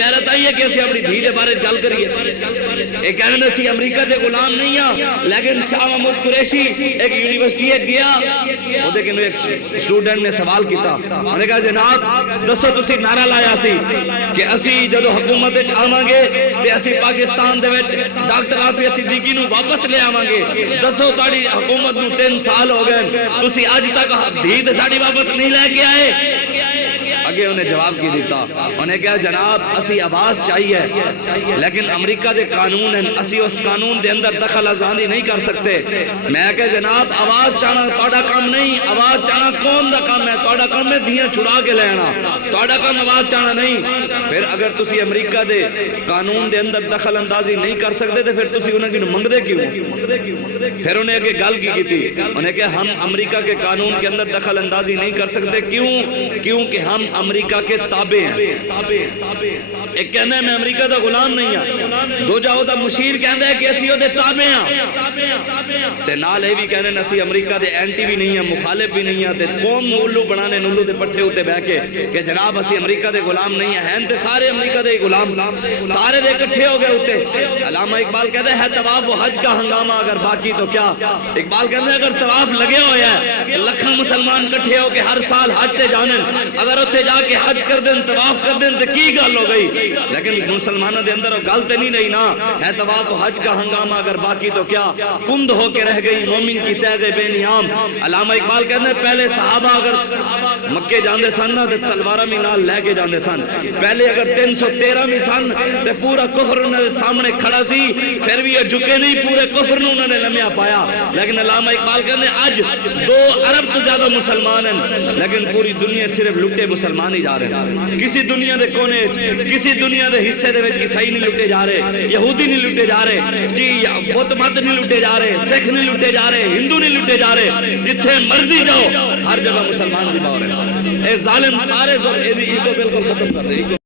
غیرت آئی ہے کہ اسی اپنی دھی دے بارے گل کریے. ایک کہنے اسی امریکہ دے غلام نہیں ہاں, لیکن شاہ محمود قریشی ایک یونیورسٹی گیا, وہ دیکھیں ایک اسٹوڈنٹ نے سوال کیتا, انہوں نے کہا جناب دسو تسی نعرہ لایا سی کہ اسی جدو حکومت وچ آواں گے تے اسی پاکستان دے وچ ڈاکٹر عافیہ صدیقی نو واپس لے آواں گے, دسو تہاڈی حکومت نو 3 سال ہو گئے, تسی اج تک دھی تے ساڈی واپس نہیں لے کے آئے. اگے انہیں جواب کی دیتا, انہیں کہا جناب اسی آواز چاہیے لیکن امریکہ دے قانون ہیں, اسی اس قانون دے اندر دخل ازاندی نہیں کر سکتے. میں کہا جناب آواز چاہنا توڑا کام نہیں, آواز چاہنا قوم دا کام ہے, توڑا کام ہے دھیاں چھڑا کے لے آنا, توڑا کام آواز چاہنا نہیں. پھر اگر تسی امریکہ دے قانون دے اندر دخل اندازی نہیں کر سکتے تو پھر تسی انہیں کی منگ دے کیوں. پھر انہیں ایک گل کی تھی, انہیں کہا ہم امریکہ کے قانون کے اندر دخل اندازی نہیں کر سکتے, کیونکہ ہم امریکہ کے تابع ہیں. ایک کہنا ہے میں امریکہ دا غلام نہیں ہاں, دو جاؤ دا مشیر کہنا ہے کہ اسی دے تابع ہیں, تے نال ہے بھی کہنے اسی امریکہ دے اینٹی بھی نہیں ہیں, مخالف بھی نہیں ہیں, تے قوم نولو بنانے نولو دے پٹھے ہوتے بہ کے کہ جناب اسی امریکہ دے غلام نہیں ہیں, تے سارے امریکہ دے غلام سارے دے کٹھے ہو گئے ہوتے. علامہ اقبال کہتا ہے طواف و حج کا ہنگامہ اگر باقی تو کیا. اقبال کہتا ہے اگر طواف لگے ہوئے ہیں لکھاں مسلمان کٹھے ہو کے ہر سال حج تے جانن, اگر اتھے جا کے حج کر دیں طواف کر دیں تو کی گل ہو گئی, لیکن مسلمانوں دے اندر گل تے نہیں رہی نا, ہے طواف و حج کا ہنگامہ اگر باقی تو کیا, کند ہو کے رہ گئی مومن کی تیغ بے نیام. علامہ اقبال کہتے ہیں پہلے صحابہ اگر مکے جاندے سن تے تلوارہ بھی نال لے کے جاندے سن, پہلے اگر 313 بھی سن تے پورا کفر انہوں نے سامنے کھڑا سی, پھر بھی یہ جھکے نہیں, پورے کفر نے انہوں نے لمحہ پایا. لیکن علامہ اقبال کہتے ہیں آج 2 ارب تو زیادہ مسلمان ہیں لیکن پوری دنیا صرف لٹے مسلمان ہی جا رہے ہیں. کسی دنیا دے کونے, کسی دنیا دے حصے دے وچ عیسائی نہیں لٹے جا رہے, یہودی نہیں لٹے جا رہے, جی بت مت نہیں لٹے جا رہے, سکھ نہیں لٹے جا رہے, ہندو نہیں لٹے جا رہے, جتھے مرضی جاؤ ہر جگہ مسلمان ذبح ہو رہے ہیں. اے ظالم سارے کو بالکل ختم کر دے.